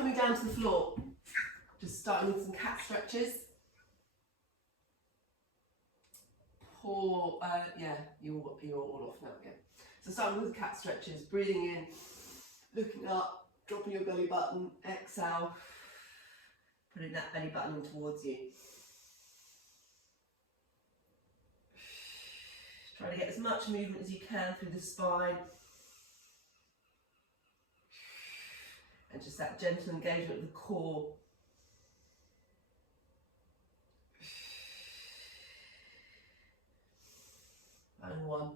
coming down to the floor, just starting with some cat stretches. Yeah, you're all off now again. So starting with the cat stretches, breathing in, looking up, dropping your belly button, exhale, putting that belly button in towards you. Try to get as much movement as you can through the spine. And just that gentle engagement of the core. And one.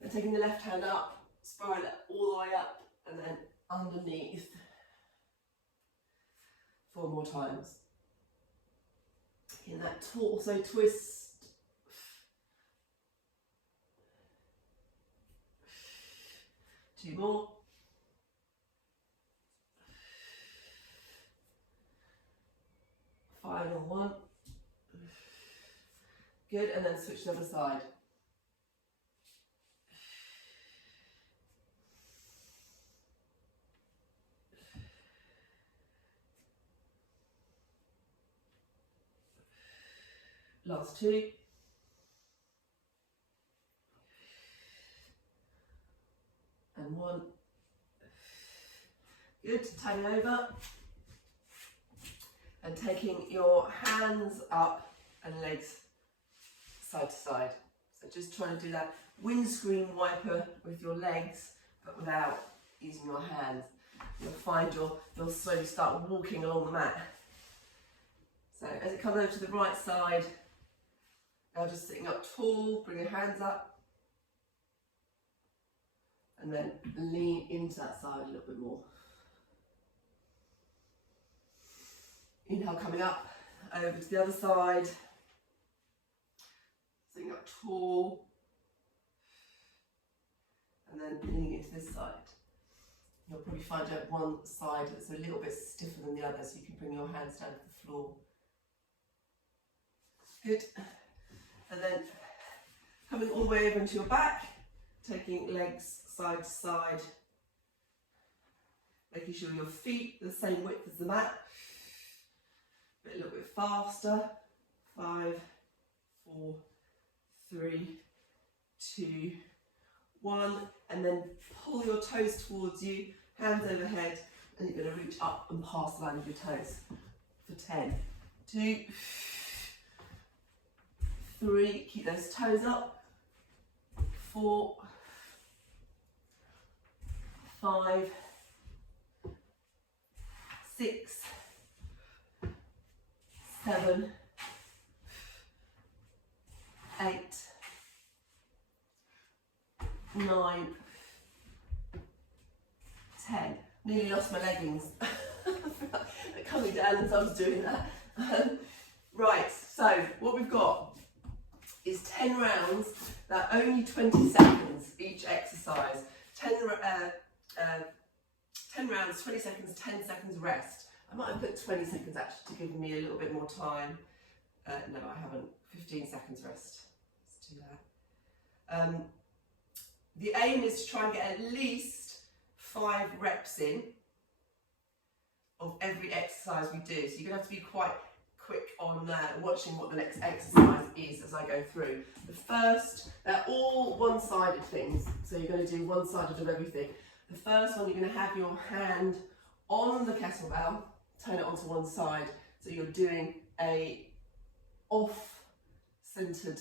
And taking the left hand up, spiral it all the way up, and then underneath. 4 more times. In that torso twist. 2 more. Final one. Good, and then switch to the other side. Last 2. And 1. Good, turning over. And taking your hands up and legs side to side. So just trying to do that windscreen wiper with your legs, but without using your hands. You'll find you'll slowly start walking along the mat. So as it comes over to the right side, now just sitting up tall, bring your hands up, and then lean into that side a little bit more. Inhale, coming up, over to the other side, sitting up tall, and then leaning into this side. You'll probably find you have one side that's a little bit stiffer than the other, so you can bring your hands down to the floor. Good. And then coming all the way over into your back, taking legs side to side, making sure your feet are the same width as the mat, but a little bit faster. 5, 4, 3, 2, 1, and then pull your toes towards you, hands overhead, and you're going to reach up and past the line of your toes for 10, 2, 3, keep those toes up, 4, 5, 6, 7, 8, 9, 10. Nearly lost my leggings. They're coming down as I was doing that. Right, so what we've got is 10 rounds that are only 20 seconds each exercise. 10 rounds, 20 seconds, 10 seconds rest. I might have put 20 seconds actually to give me a little bit more time. No, I haven't. 15 seconds rest. Let's do that. The aim is to try and get at least 5 reps in of every exercise we do. So you're going to have to be quite quick on watching what the next exercise is as I go through. The first, they're all one-sided things. So you're going to do one-sided of everything. The first one, you're going to have your hand on the kettlebell, turn it onto one side. So you're doing a off-centered,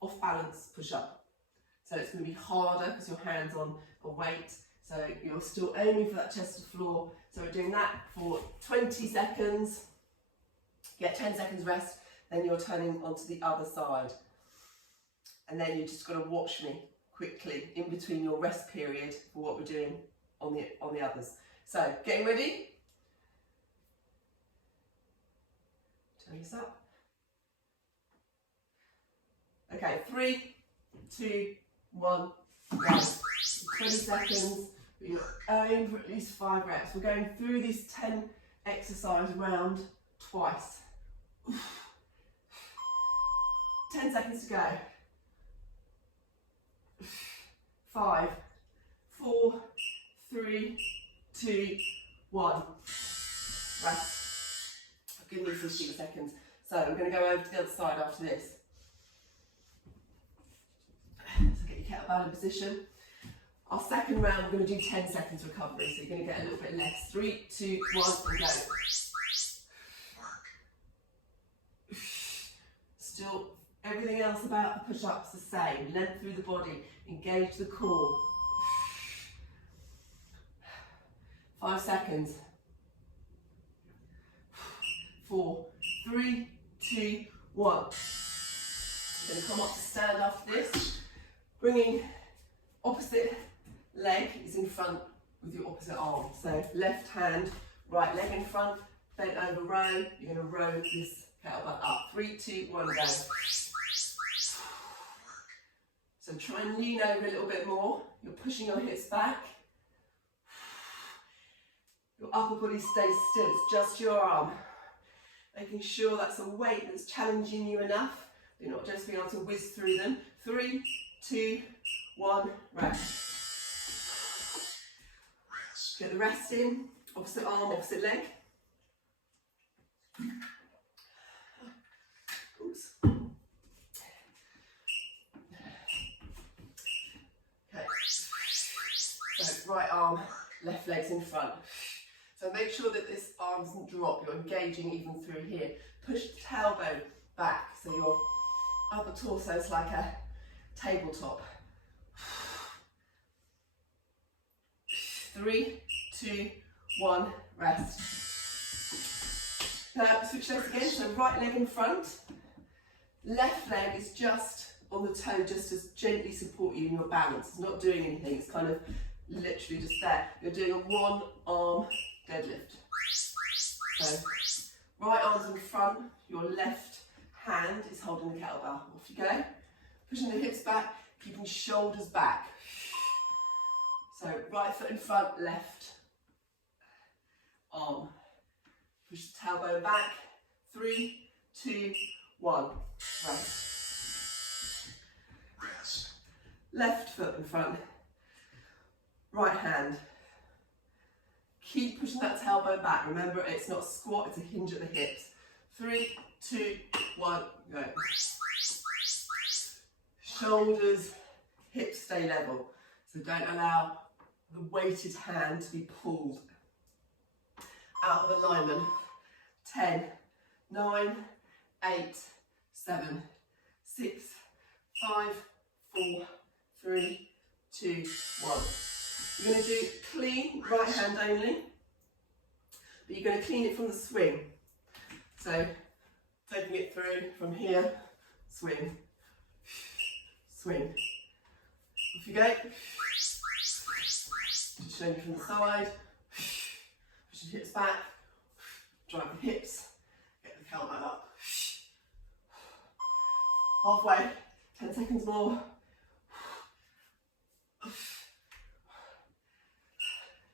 off-balance push-up. So it's going to be harder because your hand's on a weight. So you're still aiming for that chest to floor. So we're doing that for 20 seconds. Get 10 seconds rest. Then you're turning onto the other side. And then you're just going to watch me quickly in between your rest period for what we're doing on the others. So getting ready. Turn this up. Okay, 3, 2, 1, go. 20 seconds. We aim for at least 5 reps. We're going through this 10 exercise round twice. 10 seconds to go. 5, 3, 2, 1. Rest. I've given you 15 seconds. So we're going to go over to the other side after this. So get your kettlebell in position. Our second round, we're going to do 10 seconds recovery. So you're going to get a little bit less. 3, 2, 1, and go. Still, everything else about the push-ups the same. Length through the body. Engage the core. 5 seconds. 4, 3, 2, 1. I'm going to come up to stand after this. Bringing opposite leg is in front with your opposite arm. So left hand, right leg in front, bent over row. You're going to row this kettlebell up. 3, 2, 1, go. So try and lean over a little bit more. You're pushing your hips back. Your upper body stays still. It's just your arm. Making sure that's a weight that's challenging you enough. You're not just being able to whiz through them. 3, 2, 1, rest. Get the rest in. Opposite arm, opposite leg. Oops. Okay. So right arm, left leg's in front. So make sure that this arm doesn't drop. You're engaging even through here. Push the tailbone back so your upper torso is like a tabletop. 3, 2, 1, rest. Now switch legs again, so right leg in front. Left leg is just on the toe, just to gently support you in your balance. It's not doing anything, it's kind of literally just there. You're doing a one arm deadlift. So right arm's in front, your left hand is holding the kettlebell. Off you go. Pushing the hips back, keeping shoulders back. So right foot in front, left arm. Push the tailbone back. 3, 2, 1. Rest. Left foot in front. Right hand. Keep pushing that tailbone back. Remember, it's not a squat, it's a hinge at the hips. 3, 2, 1, go. Shoulders, hips stay level. So don't allow the weighted hand to be pulled out of alignment. 10, 9, 8, 7, 6, 5, 4, 3, 2, 1. You're going to do clean right hand only, but you're going to clean it from the swing. So taking it through from here, swing, swing. Off you go. Just showing you from the side. Push your hips back, drive the hips, get the kettlebell up. Halfway, 10 seconds more.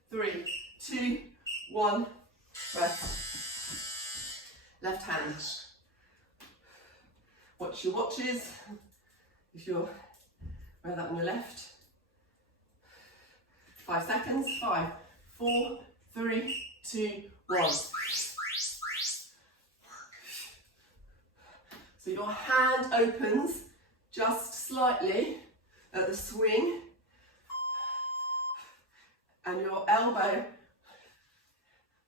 3, 2, 1, rest. Left hand. Watch your watches. If you're wear that on your left. 5 seconds. 5, 4, 3, 2, 1. So your hand opens just slightly at the swing, and your elbow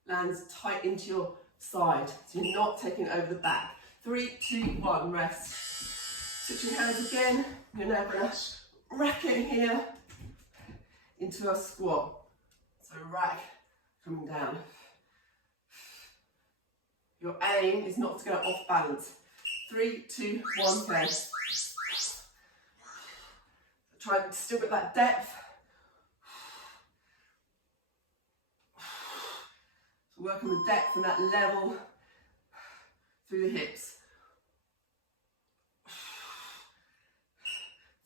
lands tight into your side, so you're not taking it over the back. 3, 2, 1, rest. Switching hands again. You're now going to rack it here into a squat. So rack, coming down. Your aim is not to go off balance. 3, 2, 1, go. Try and still get that depth. So work on the depth and that level through the hips.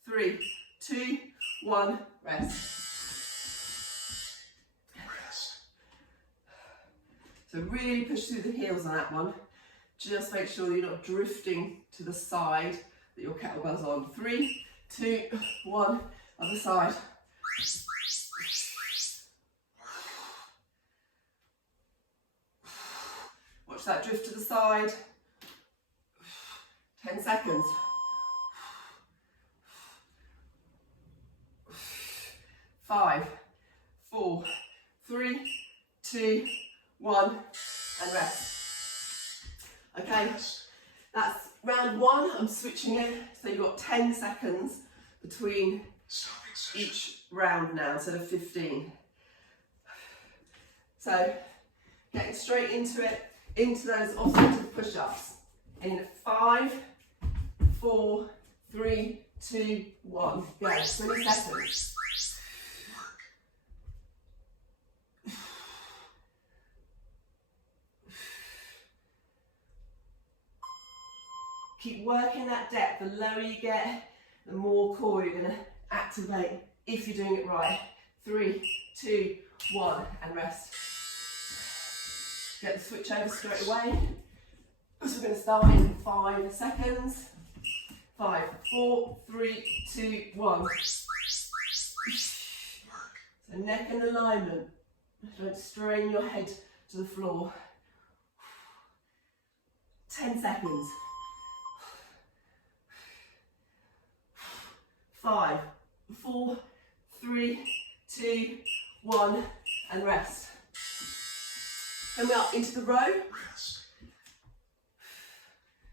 3, 2, 1, rest. So really push through the heels on that one. Just make sure you're not drifting to the side that your kettlebell's on. 3, 2, 1, other side. Watch that drift to the side. 10 seconds. 5, 4, 3, 2, 1, and rest. Okay, that's round 1. I'm switching it, so you've got 10 seconds between each round now instead of 15. So, getting straight into it, into those oscillative push-ups. In 5, 4, 3, 2, 1. Go, 20 seconds. Keep working that depth. The lower you get, the more core you're going to activate if you're doing it right. 3, 2, 1, and rest. Get the switch over straight away. So we're going to start in 5 seconds. 5, 4, 3, 2, 1. So neck and alignment. Don't strain your head to the floor. 10 seconds. 5, 4, 3, 2, 1, and rest. Then we're up into the row.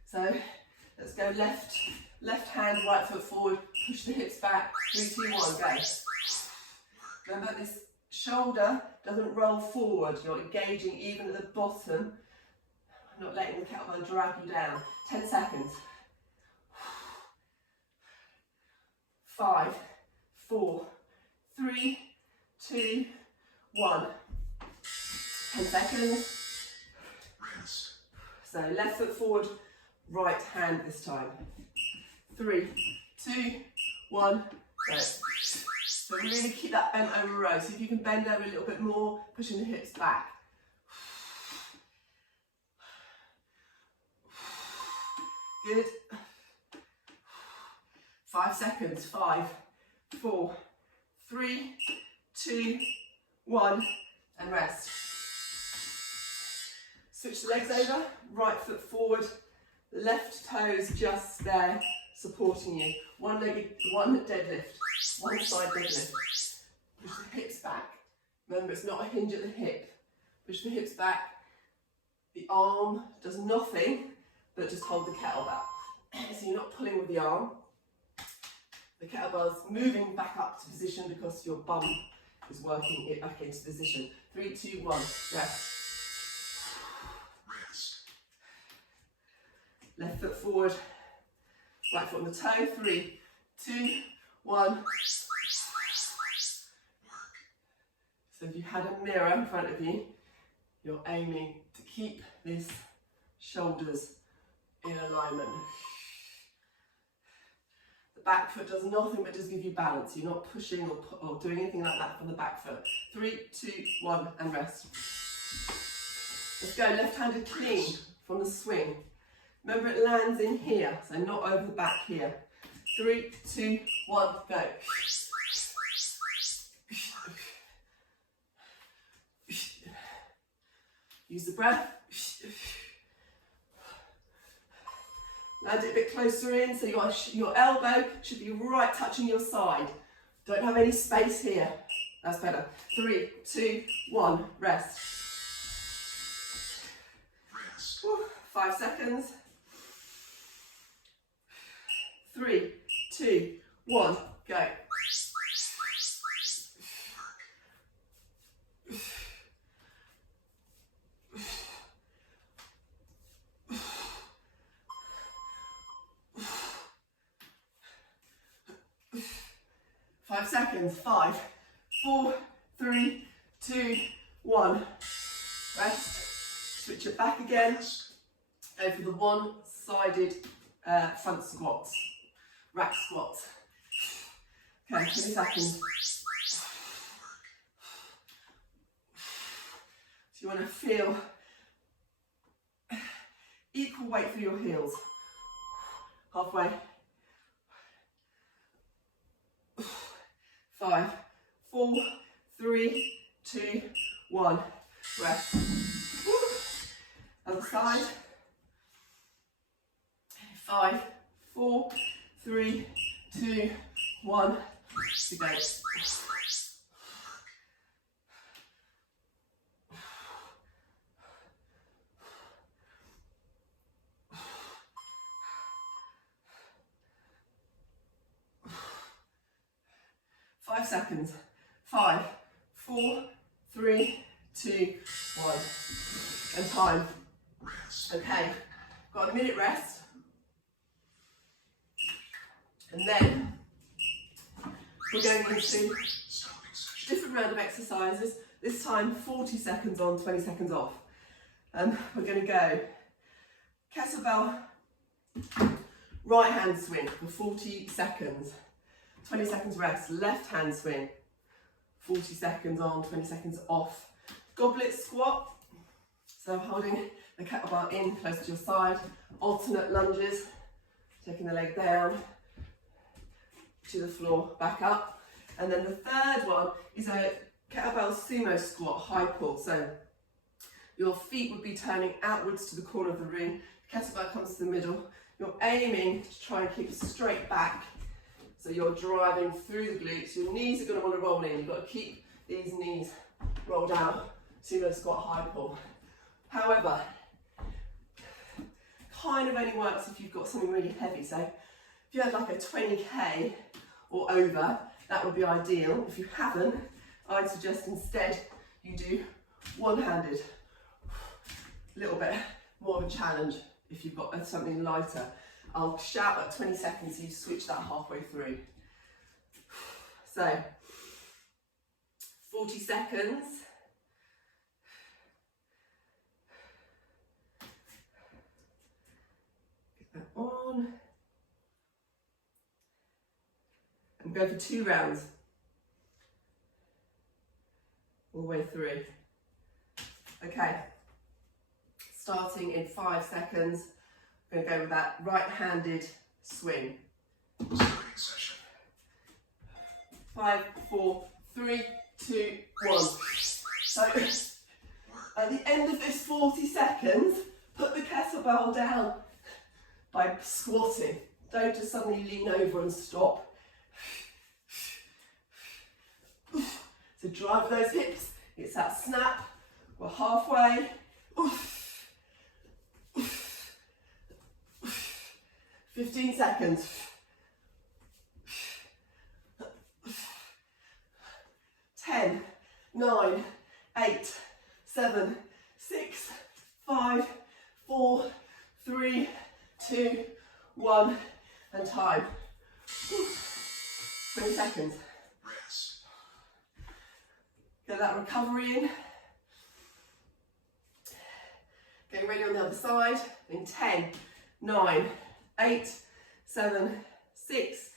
So let's go left hand, right foot forward, push the hips back, 3, 2, 1, go. Remember, this shoulder doesn't roll forward, you're engaging even at the bottom, not letting the kettlebell drag you down. 10 seconds. 5, 4, 3, 2, 1. 10 seconds. So left foot forward, right hand this time. 3, 2, 1, go. So really keep that bent over row. So if you can bend over a little bit more, pushing the hips back. Good. 5 seconds. 5, 4, 3, 2, 1, and rest. Switch the legs over, right foot forward, left toes just there, supporting you. One deadlift, one side deadlift. Push the hips back. Remember, it's not a hinge at the hip. Push the hips back. The arm does nothing, but just hold the kettlebell. So you're not pulling with the arm. The kettlebell's moving back up to position because your bum is working it back into position. 3, 2, 1, rest. Left foot forward, right foot on the toe. 3, 2, 1. So if you had a mirror in front of you, you're aiming to keep this shoulders in alignment. The back foot does nothing but just give you balance. You're not pushing or doing anything like that from the back foot. 3, 2, 1, and rest. Let's go left-handed clean from the swing. Remember, it lands in here, so not over the back here. 3, 2, 1, go. Use the breath. Land it a bit closer in, so your elbow should be right touching your side. Don't have any space here. That's better. 3, 2, 1, rest. 5 seconds. 3, 2, 1, go. Five seconds. 5, 4, 3, 2, 1. Rest. Switch it back again. Go for the one-sided front squats. Rack squats. Okay, 20 seconds. So you want to feel equal weight for your heels. Halfway. 5, 4, 3, 2, 1. Rest. Other side. 5, 4, 3, 2, 1, to go. 5 seconds. 5, 4, 3, 2, 1. And time. Okay, got a minute rest. And then we're going into a different round of exercises. This time 40 seconds on, 20 seconds off. We're going to go kettlebell right hand swing for 40 seconds. 20 seconds rest, left hand swing, 40 seconds on, 20 seconds off. Goblet squat, so holding the kettlebell in close to your side. Alternate lunges, taking the leg down to the floor, back up. And then the third one is a kettlebell sumo squat, high pull. So your feet would be turning outwards to the corner of the room. The kettlebell comes to the middle. You're aiming to try and keep it straight back. So you're driving through the glutes. Your knees are going to want to roll in. You've got to keep these knees rolled out. Sumo squat, high pull. However, kind of only works if you've got something really heavy. So if you had like a 20k or over, that would be ideal. If you haven't, I'd suggest instead you do one-handed. A little bit more of a challenge if you've got something lighter. I'll shout at 20 seconds so you switch that halfway through. So, 40 seconds. Get that on. And go for 2 rounds. All the way through. Okay. Starting in 5 seconds. I'm going to go with that right-handed swing. Starting session. 5, 4, 3, 2, 1. So at the end of this 40 seconds, put the kettlebell down by squatting. Don't just suddenly lean over and stop. So drive those hips. It's that snap. We're halfway. 15 seconds. 10, 9, 8, 7, 6, 5, 4, 3, 2, 1, and time. 20 seconds. Rest. Get that recovery in. Getting ready on the other side. In 10, 9, 8, 7, 6,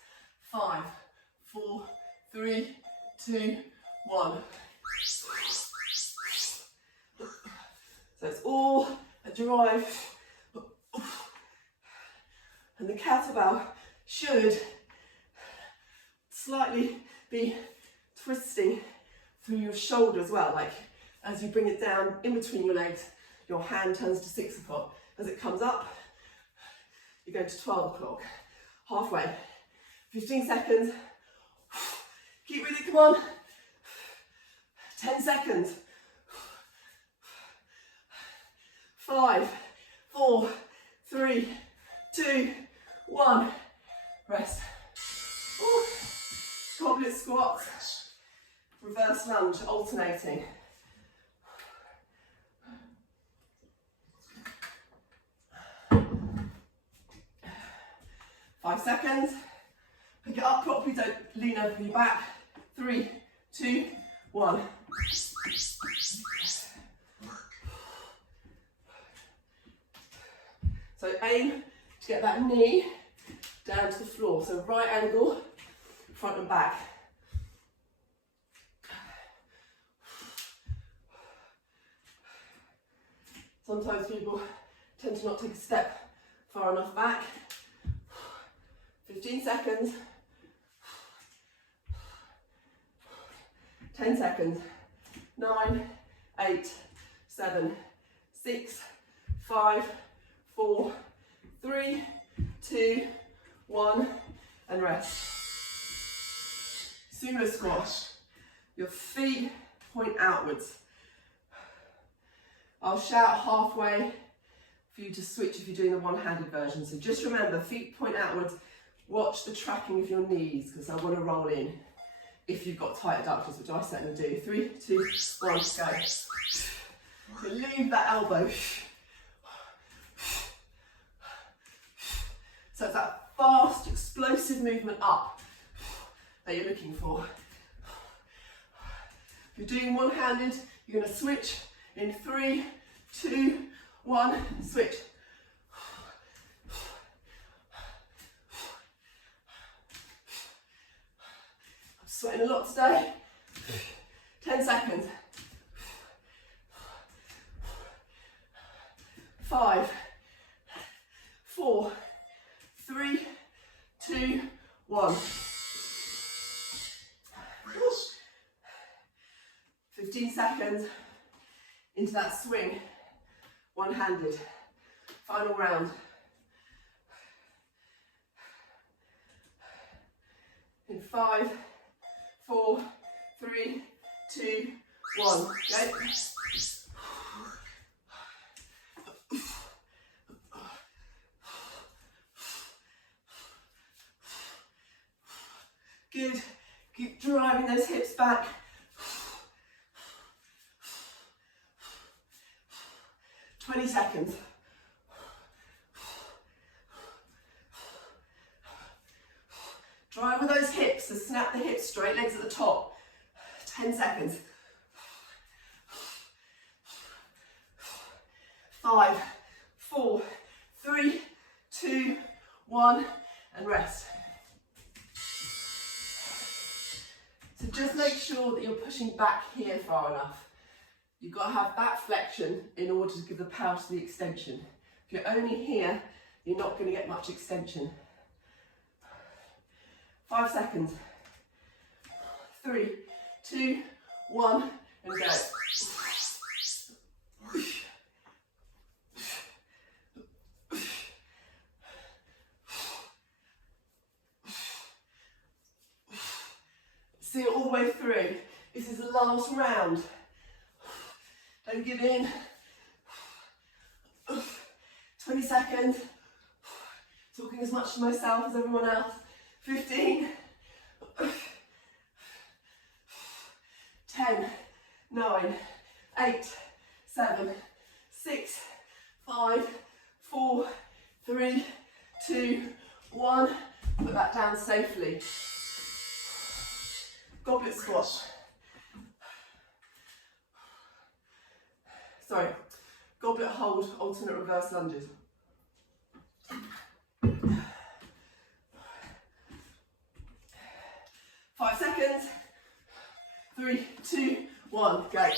5, 4, 3, 2, 1. So it's all a drive. And the kettlebell should slightly be twisting through your shoulder as well. Like as you bring it down in between your legs, your hand turns to 6 o'clock. As it comes up, you go to 12 o'clock. Halfway. 15 seconds. Keep with it, come on. 10 seconds. 5, 4, 3, 2, 1. Rest. Ooh. Goblet squats. Reverse lunge, alternating. Five seconds. Pick it up properly, don't lean over your back. 3, 2, 1. So aim to get that knee down to the floor. So right angle, front and back. Sometimes people tend to not take a step far enough back. 15 seconds. 10 seconds. 9, 8, 7, 6, 5, 4, 3, 2, 1, and rest. Sumo squat. Your feet point outwards. I'll shout halfway for you to switch if you're doing the one-handed version. So just remember, feet point outwards. Watch the tracking of your knees, because I want to roll in if you've got tight adductors, which I certainly do. 3, 2, 1, go. So leave that elbow. So it's that fast, explosive movement up that you're looking for. If you're doing one-handed, you're going to switch in 3, 2, 1, switch. I'm sweating a lot today. 10 seconds. 5, 4, 3, 2, 1. 15 seconds into that swing, one-handed. Final round. In 5, 4, 3, 2, 1. Go. Good. Keep driving those hips back. 20 seconds. Drive with those hips, so snap the hips, straight legs at the top. 10 seconds. 5, 4, 3, 2, 1, and rest. So just make sure that you're pushing back here far enough. You've got to have back flexion in order to give the power to the extension. If you're only here, you're not going to get much extension. 5 seconds. 3, 2, 1, and go. See it all the way through. This is the last round. Don't give in. 20 seconds. Talking as much to myself as everyone else. 15. 10, 9, 8, 7, 6, 5, 4, 3, 2, 1. Put that down safely. Goblet squat. Sorry, goblet hold, alternate reverse lunges. 5 seconds. 3, 2, 1, go.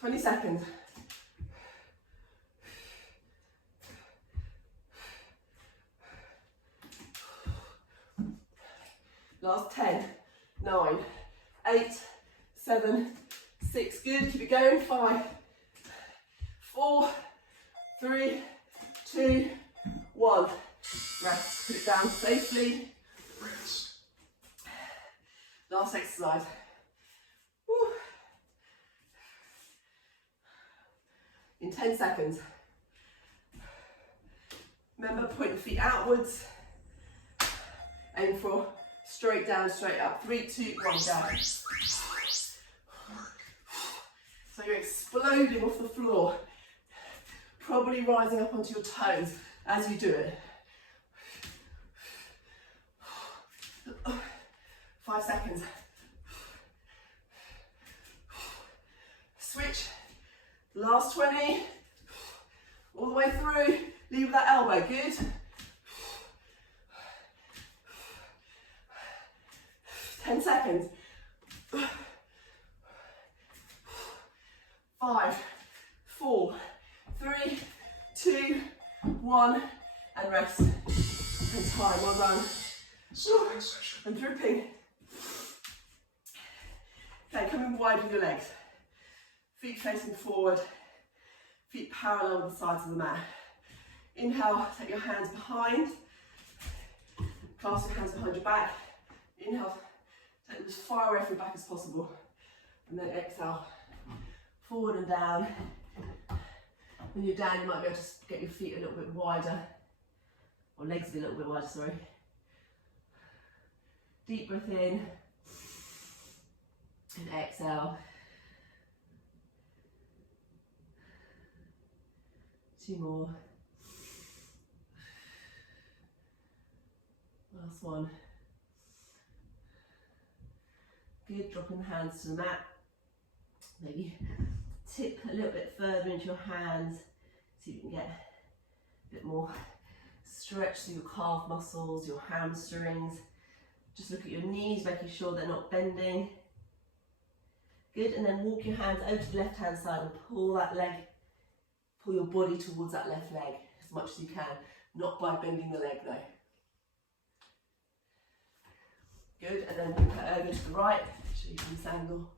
20 seconds. Last 10, 9, 8, 7, 6, good, keep it going, 5, 4, 3, 2, 1. Rest, put it down safely. Rest. Last exercise. Woo. In 10 seconds. Remember, point the feet outwards. Aim for straight down, straight up. 3, 2, 1, go. So you're exploding off the floor. Probably rising up onto your toes as you do it. 5 seconds. Switch. Last 20. All the way through. Leave that elbow. Good. 10 seconds. 5, 4, 3, 2, 1, and rest. And time, well done. And dripping. Okay, coming wide with your legs. Feet facing forward, feet parallel with the sides of the mat. Inhale, take your hands behind, clasp your hands behind your back. Inhale, take them as far away from your back as possible. And then exhale, forward and down. When you're down, you might be able to get your feet a little bit wider, or legs a little bit wider, sorry. Deep breath in, and exhale. 2 more. Last one. Good, dropping the hands to the mat. Maybe tip a little bit further into your hands so you can get a bit more stretch through your calf muscles, your hamstrings. Just look at your knees, making sure they're not bending. Good, and then walk your hands over to the left hand side and pull that leg, pull your body towards that left leg as much as you can, not by bending the leg though. Good, and then walk that over to the right, show you from this angle.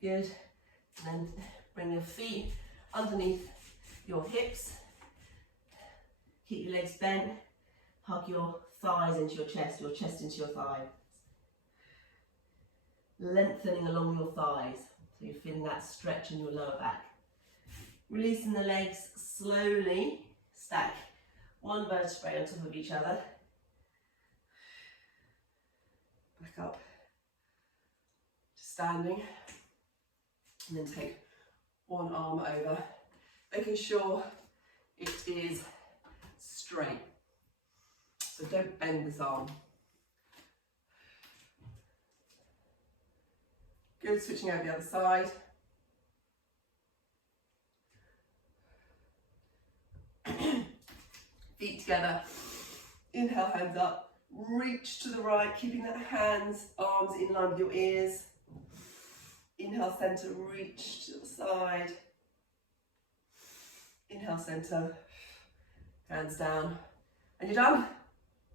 Good, and then bring your feet underneath your hips. Keep your legs bent, hug your thighs into your chest into your thighs. Lengthening along your thighs, so you're feeling that stretch in your lower back. Releasing the legs slowly, stack one vertebrae on top of each other. Back up to standing, and then take one arm over, making sure it is straight. So don't bend this arm. Good, switching over the other side. Feet together. Inhale, hands up. Reach to the right, keeping that hands, arms in line with your ears. Inhale, center, reach to the side. Inhale, center, hands down. And you're done.